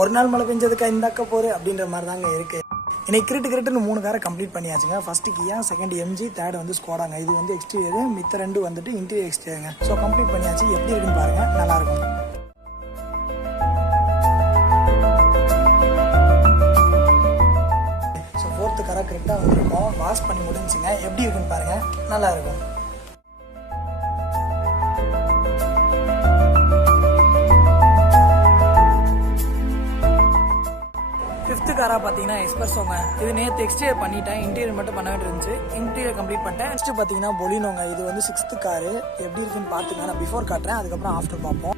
ஒரு நாள் மழை பெஞ்சதுக்கா இந்தாக்க போரு அப்படின்ற மாதிரி தாங்க இருக்கு. இன்னைக்கு கிரிட்டுன்னு 3 காரை கம்ப்ளீட் பண்ணியாச்சுங்க. ஃபர்ஸ்ட் கியா, செகண்ட் எம்ஜி, தேர்ட் வந்து ஸ்கோடாங்க. இது வந்து எக்ஸ்டீரியர், மித்த 2 வந்துட்டு இன்டீரியர் எக்ஸ்டீரியருங்க. ஸோ கம்ப்ளீட் பண்ணியாச்சு. எப்படி இருக்குன்னு பாருங்க, நல்லா இருக்கும். ஸோ 4th காரை கரெக்டாக வந்துருக்கோம். வாஷ் பண்ணி முடிஞ்சுங்க. எப்படி இருக்குன்னு பாருங்க, நல்லா இருக்கும். 5th காரா பார்த்தீங்கன்னா எக்ஸ்பிரஸோங்க. இது நேற்று எக்ஸ்டீரியர் பண்ணிட்டேன், இன்டீரியர் மட்டும் பண்ண வேண்டியது இருந்துச்சு. இன்டீரியர் கம்ப்ளீட் பண்ணிட்டேன். நெக்ஸ்ட் பார்த்தீங்கன்னா பொலினோங்க. இது வந்து 6th காரு. எப்படி இருக்குன்னு பார்த்துங்க. நான் பிஃபோர் காட்டுறேன், அதுக்கப்புறம் ஆஃப்டர் பார்ப்போம்.